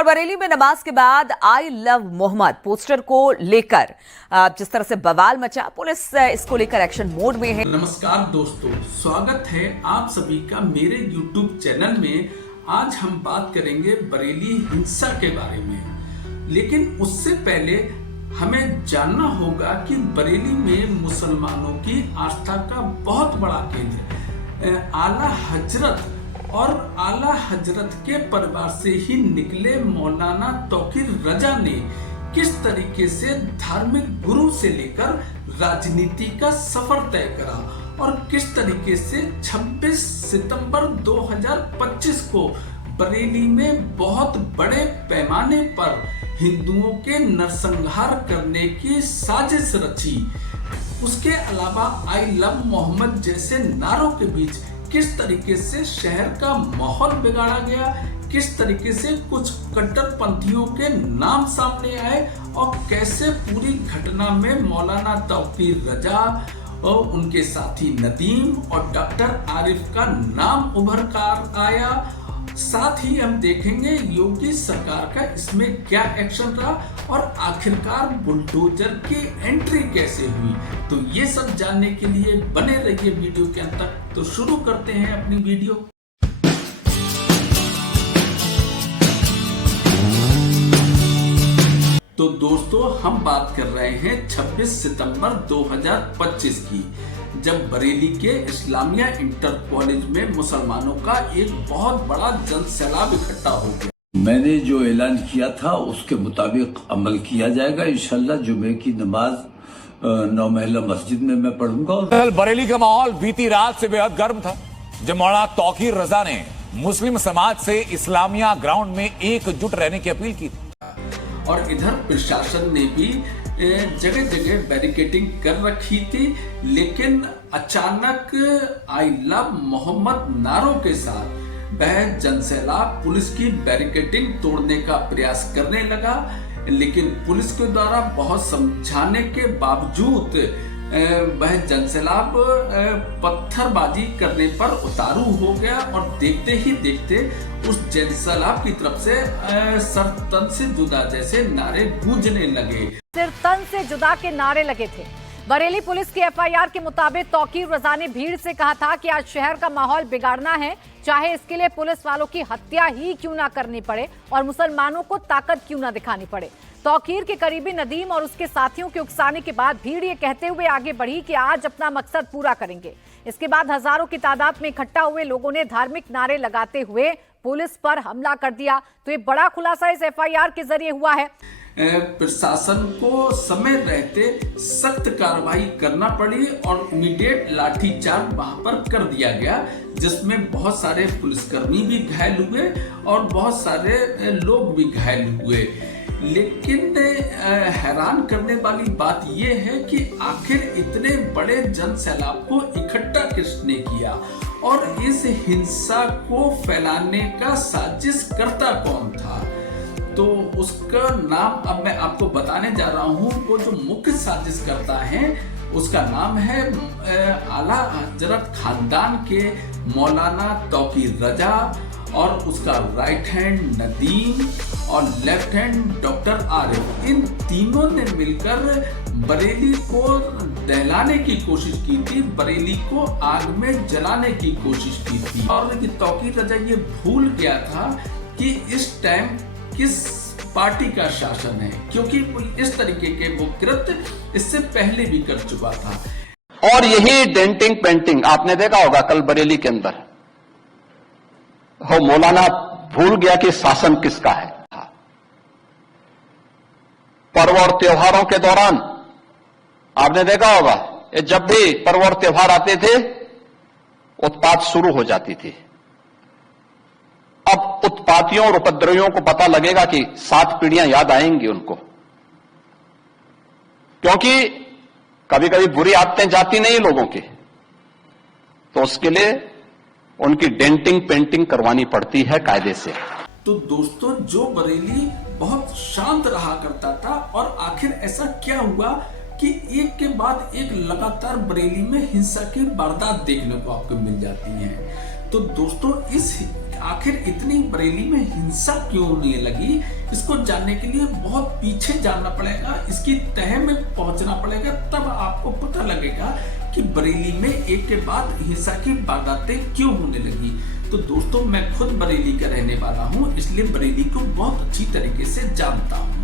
और बरेली में नमाज के बाद आई लव मोहम्मद पोस्टर को लेकर जिस तरह से बवाल मचा, पुलिस इसको लेकर एक्शन मोड में है। नमस्कार दोस्तों, स्वागत है आप सभी का मेरे YouTube चैनल में। आज हम बात करेंगे बरेली हिंसा के बारे में, लेकिन उससे पहले हमें जानना होगा कि बरेली में मुसलमानों की आस्था का बहुत बड़ा केंद्र आला हजरत और आला हजरत के परिवार से ही निकले मौलाना तौकीर रजा ने किस तरीके से धार्मिक गुरु से लेकर राजनीति का सफर तय करा और किस तरीके से 26 सितंबर 2025 को बरेली में बहुत बड़े पैमाने पर हिंदुओं के नरसंहार करने की साजिश रची। उसके अलावा आई लव मोहम्मद जैसे नारों के बीच किस तरीके से शहर का माहौल बिगाड़ा गया, किस तरीके से कुछ कट्टरपंथियों के नाम सामने आए और कैसे पूरी घटना में मौलाना तौकीर रजा और उनके साथी नदीम और डॉक्टर आरिफ का नाम उभर कर आया। साथ ही हम देखेंगे योगी सरकार का इसमें क्या एक्शन रहा और आखिरकार बुलडोजर की एंट्री कैसे हुई। तो ये सब जानने के लिए बने रहिए वीडियो के अंत तक। तो शुरू करते हैं अपनी वीडियो। तो दोस्तों, हम बात कर रहे हैं 26 सितंबर 2025 की, जब बरेली के इस्लामिया इंटर कॉलेज में मुसलमानों का एक बहुत बड़ा जनसैलाब इकट्ठा हो गया। मैंने जो ऐलान किया था उसके मुताबिक अमल किया जाएगा। इंशाल्लाह जुमे की नमाज 9 महला मस्जिद में मैं पढ़ूंगा। बरेली का माहौल बीती रात से बेहद गर्म था, जब मौलाना तौकीर रजा ने मुस्लिम समाज से इस्लामिया ग्राउंड में एकजुट रहने की अपील की। और इधर प्रशासन ने भी जगह जगह बैरिकेडिंग कर रखी थी, लेकिन अचानक आई लव मोहम्मद नारों के साथ वह जनसैलाब पुलिस की बैरिकेडिंग तोड़ने का प्रयास करने लगा। लेकिन पुलिस के द्वारा बहुत समझाने के बावजूद वह जनसैलाब पत्थरबाजी करने पर उतारू हो गया और देखते ही देखते उस जनसैलाब की तरफ से सर तन से जुदा जैसे नारे गूंजने लगे। सिर तन से जुदा के नारे लगे थे। बरेली पुलिस की एफआईआर के मुताबिक तौकीर रजा ने भीड़ से कहा था कि आज शहर का माहौल बिगाड़ना है, चाहे इसके लिए पुलिस वालों की हत्या ही क्यों ना करनी पड़े और मुसलमानों को ताकत क्यों ना दिखानी पड़े। तौकीर के करीबी नदीम और उसके साथियों के उकसाने के बाद भीड़ ये कहते हुए आगे बढ़ी कि आज अपना मकसद पूरा करेंगे। इसके बाद हजारों की तादाद में इकट्ठा हुए लोगों ने धार्मिक नारे लगाते हुए पुलिस पर हमला कर दिया। तो ये बड़ा खुलासा इस एफआईआर के जरिए हुआ है। प्रशासन को समय रहते सख्त कार्रवाई करना पड़ी और इमीडिएट लाठीचार्ज वहां पर कर दिया गया, जिसमें बहुत सारे पुलिसकर्मी भी घायल हुए और बहुत सारे लोग भी घायल हुए। लेकिन हैरान करने वाली बात यह है कि आखिर इतने बड़े जनसैलाब को इकट्ठा किसने किया और इस हिंसा को फैलाने का साजिश करता कौन था। तो उसका नाम अब मैं आपको बताने जा रहा हूं। वो जो मुख्य साजिश करता है उसका नाम है आला हजरत खानदान के मौलाना तौकीर रजा और उसका राइट हैंड नदीम और लेफ्ट हैंड डॉक्टर आरिफ। इन तीनों ने मिलकर बरेली को दहलाने की कोशिश की थी, बरेली को आग में जलाने की कोशिश की थी। और तौकीर रजा ये भूल गया था कि इस टाइम किस पार्टी का शासन है, क्योंकि इस तरीके के वो कृत्य इससे पहले भी कर चुका था। और यही डेंटिंग पेंटिंग आपने देखा होगा कल बरेली के अंदर हो, मौलाना भूल गया कि शासन किसका है। पर्व और त्योहारों के दौरान आपने देखा होगा जब भी पर्व और त्योहार आते थे उत्पात शुरू हो जाती थी। अब उत्पातियों और उपद्रवियों को पता लगेगा कि 7 पीढ़ियां याद आएंगी उनको, क्योंकि कभी कभी बुरी आदतें जाती नहीं लोगों की, तो उसके लिए उनकी डेंटिंग पेंटिंग करवानी पड़ती है कायदे से। तो दोस्तों, जो बरेली बहुत शांत रहा करता था और आखिर ऐसा क्या हुआ कि एक के बाद एक लगातार बरेली में हिंसा की वारदात देखने को आपको मिल जाती हैं। तो दोस्तों, इस आखिर इतनी बरेली में हिंसा क्यों होने लगी, इसको जानने के लिए बहुत पीछे जाना पड़ेगा, इसकी तह में पहुंचना पड़ेगा, तब आपको पता लगेगा कि बरेली में एक के बाद हिंसा की वारदातें क्यों होने लगी। तो दोस्तों, मैं खुद बरेली का रहने वाला हूं, इसलिए बरेली को बहुत अच्छी तरीके से जानता हूं।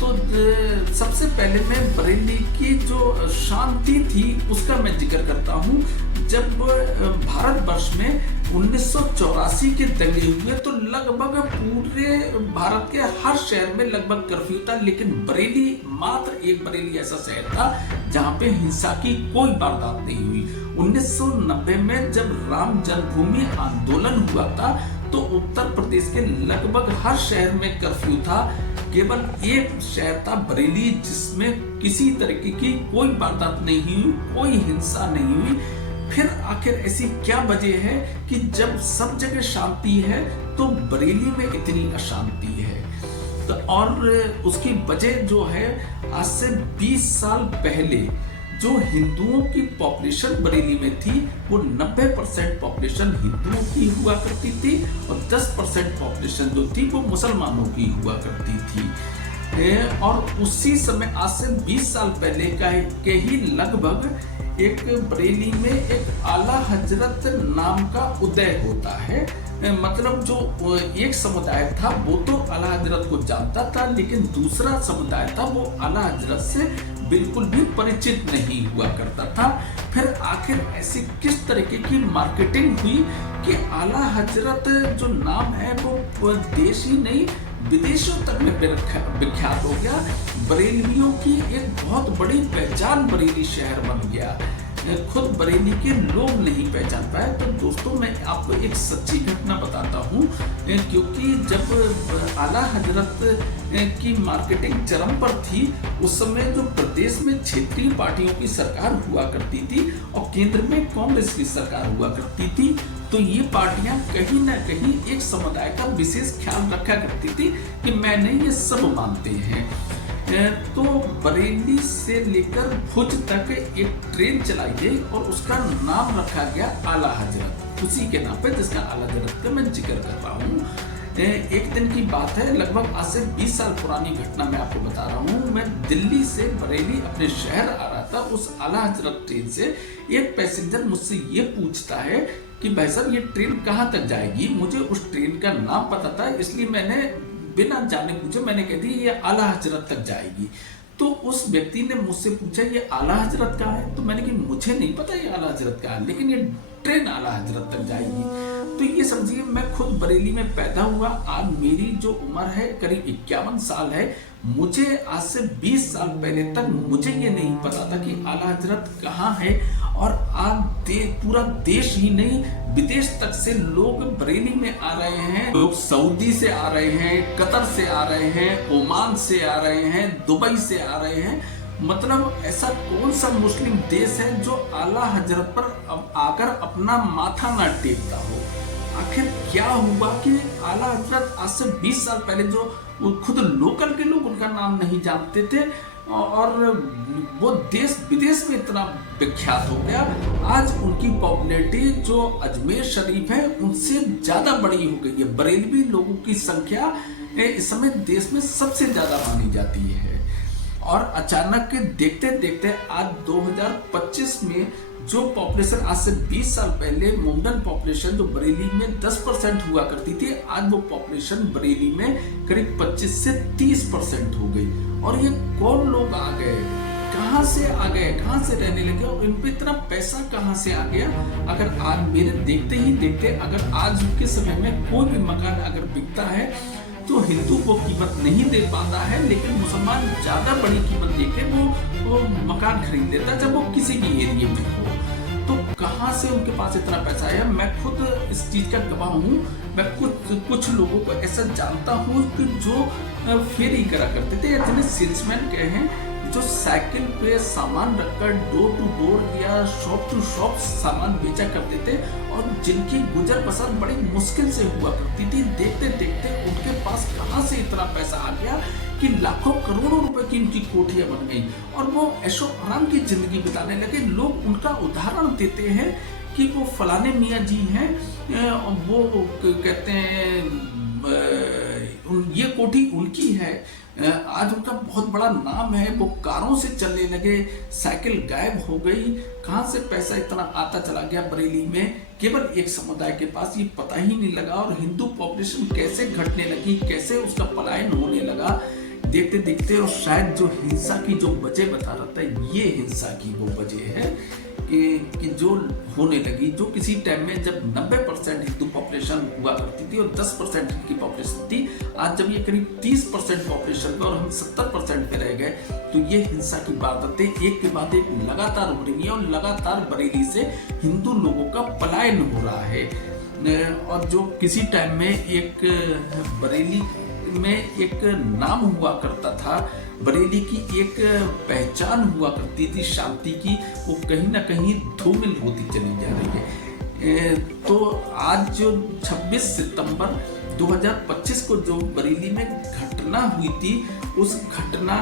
तो सबसे पहले मैं बरेली की जो शांति थी उसका मैं जिक्र करता हूँ। जब भारतवर्ष में 1984 के दंगे हुए तो लगभग पूरे भारत के हर शहर में लगभग कर्फ्यू था, लेकिन बरेली, मात्र एक बरेली ऐसा शहर था जहाँ पे हिंसा की कोई वारदात नहीं हुई। 1990 में जब राम जन्मभूमि आंदोलन हुआ था तो उत्तर प्रदेश के लगभग हर शहर में कर्फ्यू था, केवल एक शहर था बरेली जिसमें किसी तरीके की कोई वारदात नहीं हुई, कोई हिंसा नहीं हुई। फिर आखिर ऐसी क्या वजह है कि जब सब जगह शांति है तो बरेली में इतनी अशांति है? तो और उसकी वजह जो है, आज से 20 साल पहले जो हिंदुओं की पॉपुलेशन बरेली में थी वो 90% पॉपुलेशन हिंदुओं की हुआ करती थी और 10% पॉपुलेशन जो थी वो मुसलमानों की हुआ करती थी। और उसी समय आज से 20 साल पहले के ही लगभग एक बरेली में एक आला हजरत नाम का उदय होता है। मतलब जो एक समुदाय था वो तो आला हजरत को जानता था, लेकिन दूसरा समुदाय था वो आला हजरत से बिल्कुल भी परिचित नहीं हुआ करता था। फिर आखिर ऐसी किस तरीके की मार्केटिंग हुई कि आला हजरत जो नाम है वो देश ही नहीं विदेशों तक में विख्यात हो गया। बरेलियों की एक बहुत बड़ी पहचान बरेली शहर बन गया। खुद बरेली के लोग नहीं पहचान पाए। तो दोस्तों, मैं आपको एक सच्ची घटना बताता हूँ, क्योंकि जब आला हजरत की मार्केटिंग चरम पर थी उस समय जो प्रदेश में क्षेत्रीय पार्टियों की सरकार हुआ करती थी और केंद्र में कांग्रेस की सरकार हुआ करती थी, तो ये पार्टियां कहीं ना कहीं एक समुदाय का विशेष ख्याल रखा करती थी कि मैंने ये सब मानते हैं। तो बरेली से लेकर भुज तक एक ट्रेन चलाई गई और उसका नाम रखा गया आला हजरत, उसी के नाम पे जिसका आला हजरत का मैं जिक्र कर रहा हूँ। एक दिन की बात है, लगभग आज से 20 साल पुरानी घटना मैं आपको बता रहा हूँ। मैं दिल्ली से बरेली अपने शहर आ रहा था, उस आला हजरत ट्रेन से एक पैसेंजर मुझसे ये पूछता है कि भाई साहब ये ट्रेन कहाँ तक जाएगी। मुझे उस ट्रेन का नाम पता था, इसलिए मैंने बिना जाने पूछे मैंने कह दी ये आला हजरत तक जाएगी। तो उस व्यक्ति ने मुझसे पूछा ये आला हजरत कहाँ है, तो मैंने कहा मुझे नहीं पता ये आला हजरत कहाँ है, लेकिन ये ट्रेन आला हजरत तक जाएगी। तो ये समझिए मैं खुद बरेली में पैदा हुआ, आज मेरी जो उम्र है करीब 51 साल है। मुझे आज से 20 साल पहले तक मुझे ये नहीं पता था कि आला हजरत कहाँ है। और आज पूरा देश ही नहीं विदेश तक से लोग बरेली में आ रहे हैं। लोग सऊदी से आ रहे हैं, कतर से आ रहे हैं, ओमान से आ रहे हैं, दुबई से आ रहे हैं। मतलब ऐसा कौन सा मुस्लिम देश है जो आला हजरत पर आकर अपना माथा ना टेकता हो। आखिर क्या हुआ कि आला हजरत आज से 20 साल पहले जो खुद लोकल के लोग उनका नाम नहीं जानते थे और वो देश विदेश में इतना विख्यात हो गया। आज उनकी पॉपुलैरिटी जो अजमेर शरीफ है उनसे ज्यादा बड़ी हो गई है। बरेलवी लोगों की संख्या इस समय देश में सबसे ज्यादा मानी जाती है। और अचानक देखते देखते आज 2025 में जो पॉपुलेशन आज से 20 साल पहले मुंडन पॉपुलेशन जो बरेली में 10% हुआ करती थी, आज वो पॉपुलेशन बरेली में करीब 25 से 30% हो गई। और ये कौन लोग आ गए, कहाँ से आ गए, कहाँ से रहने लगे और इन पे इतना पैसा कहाँ से आ गया। अगर आज मेरे देखते ही देखते अगर आज के समय में कोई भी मकान अगर बिकता है तो हिंदू को कीमत नहीं दे पाता है, लेकिन मुसलमान ज्यादा बड़ी कीमत देके वो मकान खरीद लेता है जब वो किसी भी एरिया में हो। तो कहाँ से उनके पास इतना पैसा आया, मैं खुद इस चीज का गवाह हूँ। मैं कुछ लोगों को ऐसा जानता हूँ कि जो फेरी करा करते थे या जिन्हें सेल्समैन कहे हैं, जो साइकिल पे सामान रखकर डोर टू डोर या शॉप टू शॉप सामान बेचा करते थे और जिनकी गुजर बसर बड़ी मुश्किल से हुआ करती थी। देखते देखते उनके पास कहाँ से इतना पैसा आ गया कि लाखों करोड़ों रुपए की उनकी कोठियां बन गई और वो ऐशो आराम की जिंदगी बिताने लगे। लोग उनका उदाहरण देते हैं कि वो फलाने मियाँ जी हैं, वो कहते हैं ये कोठी उनकी है, आज उनका बहुत बड़ा नाम है, वो कारों से चलने लगे, साइकिल गायब हो गई, कहाँ से पैसा इतना आता चला गया बरेली में केवल एक समुदाय के पास, ये पता ही नहीं लगा। और हिंदू पॉपुलेशन कैसे घटने लगी, कैसे उसका पलायन होने लगा देखते देखते। और शायद जो हिंसा की जो वजह बता रहा था, ये हिंसा की वो वजह है कि जो होने लगी, जो किसी टाइम में जब 90% हिंदू पॉपुलेशन हुआ करती थी और 10% की पॉपुलेशन थी, आज जब ये करीब 30% पॉपुलेशन पे और हम 70% पे रह गए, तो ये हिंसा की वारदातें एक के बाद एक लगातार हो रही है और लगातार बरेली से हिंदू लोगों का पलायन हो रहा है। और जो किसी टाइम में एक बरेली में एक नाम हुआ करता था, बरेली की एक पहचान हुआ करती थी शांति की, वो कहीं ना कहीं धूमिल होती चली जा रही है। तो आज जो 26 सितंबर 2025 को जो बरेली में घटना हुई थी, उस घटना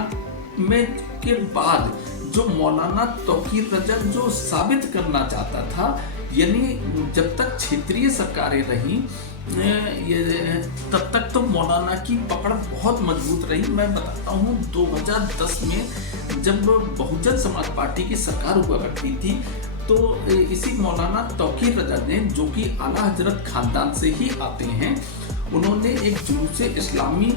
में के बाद जो मौलाना तौकीर रजा जो साबित करना चाहता था, यानी जब तक क्षेत्रीय सरकारें रहीं तब तक तो मौलाना की पकड़ बहुत मजबूत रही। मैं बताता हूँ 2010 में जब बहुजन समाज पार्टी की सरकार हुआ करती थी, तो इसी मौलाना तौकीर रजा ने, जो कि आला हजरत खानदान से ही आते हैं, उन्होंने एक जुलूस इस्लामी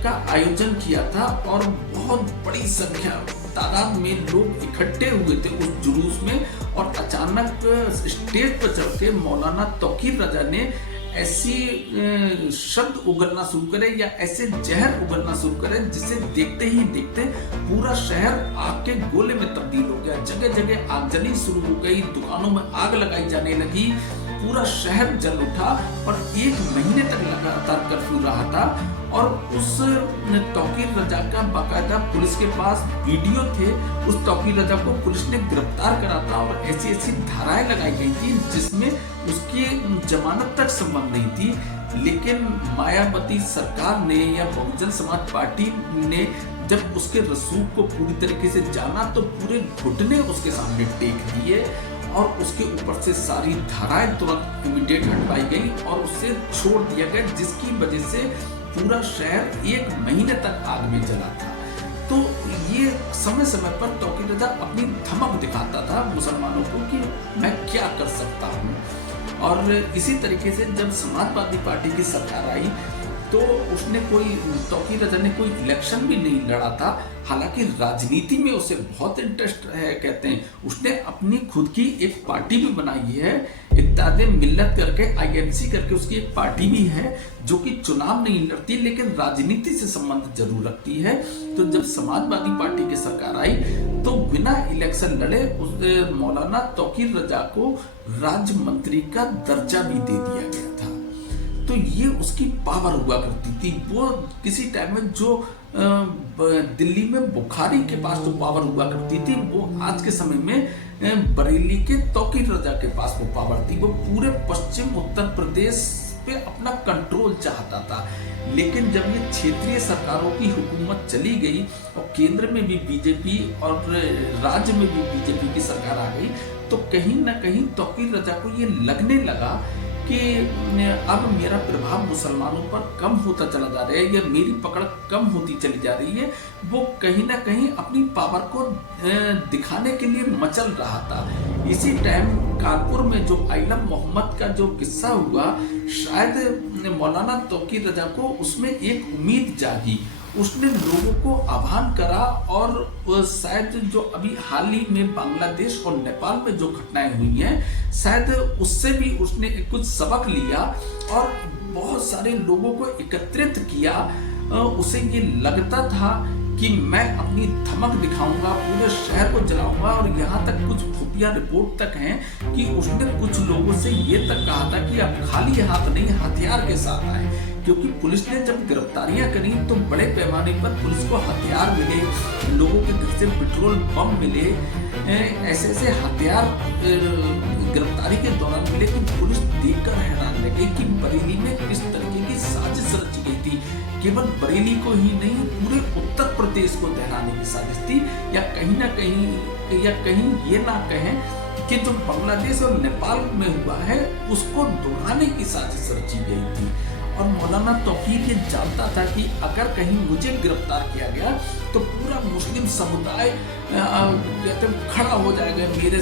का आयोजन किया था और बहुत बड़ी संख्या तादाद में लोग इकट्ठे हुए थे उस जुलूस में। और अचानक स्टेज पर चढ़ के मौलाना तौकीर रजा ने ऐसी शब्द उगलना शुरू करे या ऐसे जहर उगलना शुरू करे, जिसे देखते ही देखते पूरा शहर आग के गोले में तब्दील हो गया। जगह जगह आगजनी शुरू हो गई, दुकानों में आग लगाई जाने लगी, पूरा शहर जल उठा और 1 महीने तक लगातार कर्फ्यू रहा था। और उस तौकीर रजा का बाकायदा पुलिस के पास वीडियो थे, उस तौकीर रजा को पुलिस ने गिरफ्तार करा था और ऐसी ऐसी धाराएं लगाई गई थी जिसमें उसकी जमानत तक संभव नहीं थी। लेकिन मायावती सरकार ने या बहुजन समाज पार्टी ने जब उसके रसूख को पूरी तरीके से जाना, तो पूरे घुटने उसके सामने टेक दिए और उसके ऊपर से सारी धाराएं तुरंत इमीडिएट हटवाई गई और उसे छोड़ दिया गया, जिसकी वजह से पूरा शहर 1 महीने तक आग में जला था। तो ये समय समय पर तौकीर रजा अपनी धमक दिखाता था मुसलमानों को कि मैं क्या कर सकता हूँ। और इसी तरीके से जब समाजवादी पार्टी की सरकार आई, तो उसने तौकीर रजा ने कोई इलेक्शन भी नहीं लड़ा था। हालांकि राजनीति में उसे बहुत इंटरेस्ट है, कहते हैं। उसने अपनी खुद की एक पार्टी भी बनाई है, इत्तेहादे मिल्लत करके, IMC करके उसकी एक पार्टी भी है, जो कि चुनाव नहीं लड़ती लेकिन राजनीति से संबंध जरूर रखती है। तो जब समाजवादी पार्टी की सरकार आई, तो बिना इलेक्शन लड़े उस मौलाना तौकीर रजा को राज्य मंत्री का दर्जा भी दे दिया गया था। तो ये उसकी पावर हुआ करती थी। वो किसी टाइम में जो दिल्ली में बुखारी के पास जो पावर हुआ करती थी, वो आज के समय में बरेली के तौकीर रजा के पास वो पावर थी। वो पूरे पश्चिम उत्तर प्रदेश पे अपना कंट्रोल चाहता था। लेकिन जब ये क्षेत्रीय सरकारों की हुकूमत चली गई और केंद्र में भी बीजेपी और राज्य में भी बीजेपी की सरकार आ गई, तो कहीं ना कहीं तौकीर रजा को ये लगने लगा कि अब मेरा प्रभाव मुसलमानों पर कम होता चला जा रहा है या मेरी पकड़ कम होती चली जा रही है। वो कहीं ना कहीं अपनी पावर को दिखाने के लिए मचल रहा था। इसी टाइम कानपुर में जो आइलम मोहम्मद का जो किस्सा हुआ, शायद मौलाना तौकीर रजा को उसमें एक उम्मीद जागी। उसने लोगों को आह्वान करा और शायद जो अभी हाल ही में बांग्लादेश और नेपाल में जो घटनाएं हुई हैं, शायद उससे भी उसने कुछ सबक लिया और बहुत सारे लोगों को एकत्रित किया। उसे ये लगता था कि मैं अपनी धमक दिखाऊंगा, पूरे शहर को जलाऊंगा। और यहाँ तक कुछ खुफिया रिपोर्ट तक हैं कि उसने कुछ लोगों से ये तक कहा था कि आप खाली हाथ नहीं, हथियार के साथ आए। क्योंकि पुलिस ने जब गिरफ्तारियां करी, तो बड़े पैमाने पर पुलिस को हथियार मिले, लोगों के घर से पेट्रोल बम मिले, ऐसे ऐसे हथियार गिरफ्तारी के दौरान मिले कि पुलिस देखकर हैरान रह गई कि बरेली में किस तरीके की साजिश रची गई थी। केवल बरेली को ही नहीं, पूरे उत्तर प्रदेश को दहराने की साजिश थी। या कहीं ना कहीं ये ना कहें कि जो बांग्लादेश और नेपाल में हुआ है उसको दोहराने की साजिश रची गई थी। और मौलाना तौकीर ये जानता था कि अगर कहीं मुझे गिरफ्तार किया गया तो पूरा मुस्लिम समुदाय खड़ा हो जाएगा मेरे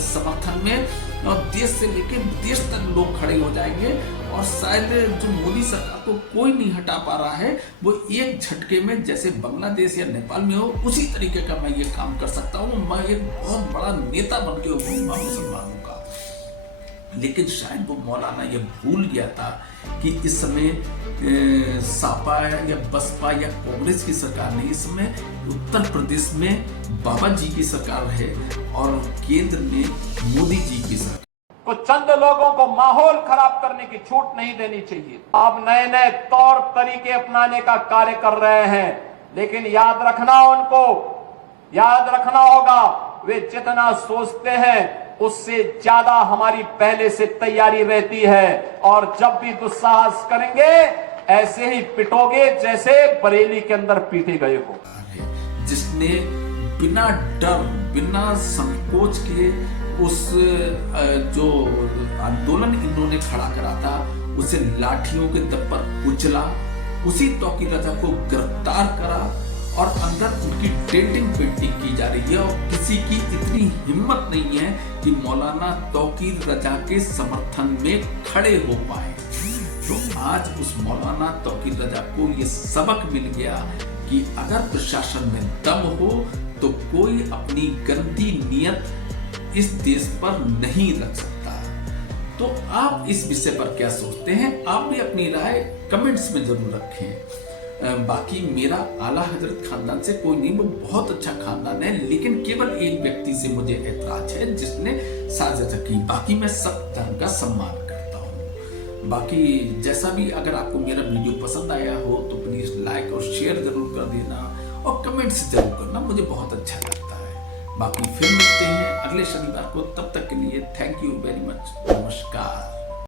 समर्थन में, और देश से लेकर विदेश तक लोग खड़े हो जाएंगे, और शायद जो मोदी सरकार को कोई नहीं हटा पा रहा है वो एक झटके में जैसे बांग्लादेश या नेपाल में हो उसी तरीके का मैं ये काम कर सकता हूँ। मैं एक बहुत बड़ा नेता बन के उभरूंगा मुसलमानों का। लेकिन शायद वो मौलाना ये भूल गया था कि इस समय सापा या बसपा या कांग्रेस की सरकार नहीं, इस समय उत्तर प्रदेश में बाबा जी की सरकार है और केंद्र में मोदी जी की सरकार। कुछ चंद लोगों को माहौल खराब करने की छूट नहीं देनी चाहिए। आप नए नए तौर तरीके अपनाने का कार्य कर रहे हैं, लेकिन याद रखना होगा वे जितना सोचते हैं उससे ज्यादा हमारी पहले से तैयारी रहती है, और जब भी दुस्साहस करेंगे ऐसे ही पिटोगे जैसे बरेली के अंदर पीटे गए हो। जिसने बिना डर बिना संकोच के उस जो आंदोलन इन्होंने खड़ा करा था उसे लाठियों के दम पर कुचला, उसी तौकीर रजा को गिरफ्तार करा और अंदर उनकी डेंटिंग पेंटिंग की जा रही है, और किसी की इतनी हिम्मत नहीं है कि मौलाना तौकीर रजा के समर्थन में खड़े हो पाए। तो आज उस मौलाना तौकीर रजा को ये सबक मिल गया कि अगर प्रशासन में दम हो तो कोई अपनी गंदी नीयत इस देश पर नहीं रख सकता। तो आप इस विषय पर क्या सोचते हैं? आप भी अपनी राय कमेंट्स में जरूर रखें। बाकी मेरा आला हजरत खानदान से कोई नहीं, वो बहुत अच्छा खानदान है, लेकिन केवल एक व्यक्ति से मुझे ऐतराज है जिसने साजिश की। बाकी मैं सब धर्म का सम्मान करता हूँ। बाकी जैसा भी अगर आपको मेरा वीडियो पसंद आया हो तो प्लीज लाइक और शेयर जरूर कर देना और कमेंट्स जरूर करना, मुझे बहुत अच्छा लगता है। बाकी फिर मिलते हैं अगले शनिवार को, तब तक के लिए थैंक यू वेरी मच, नमस्कार।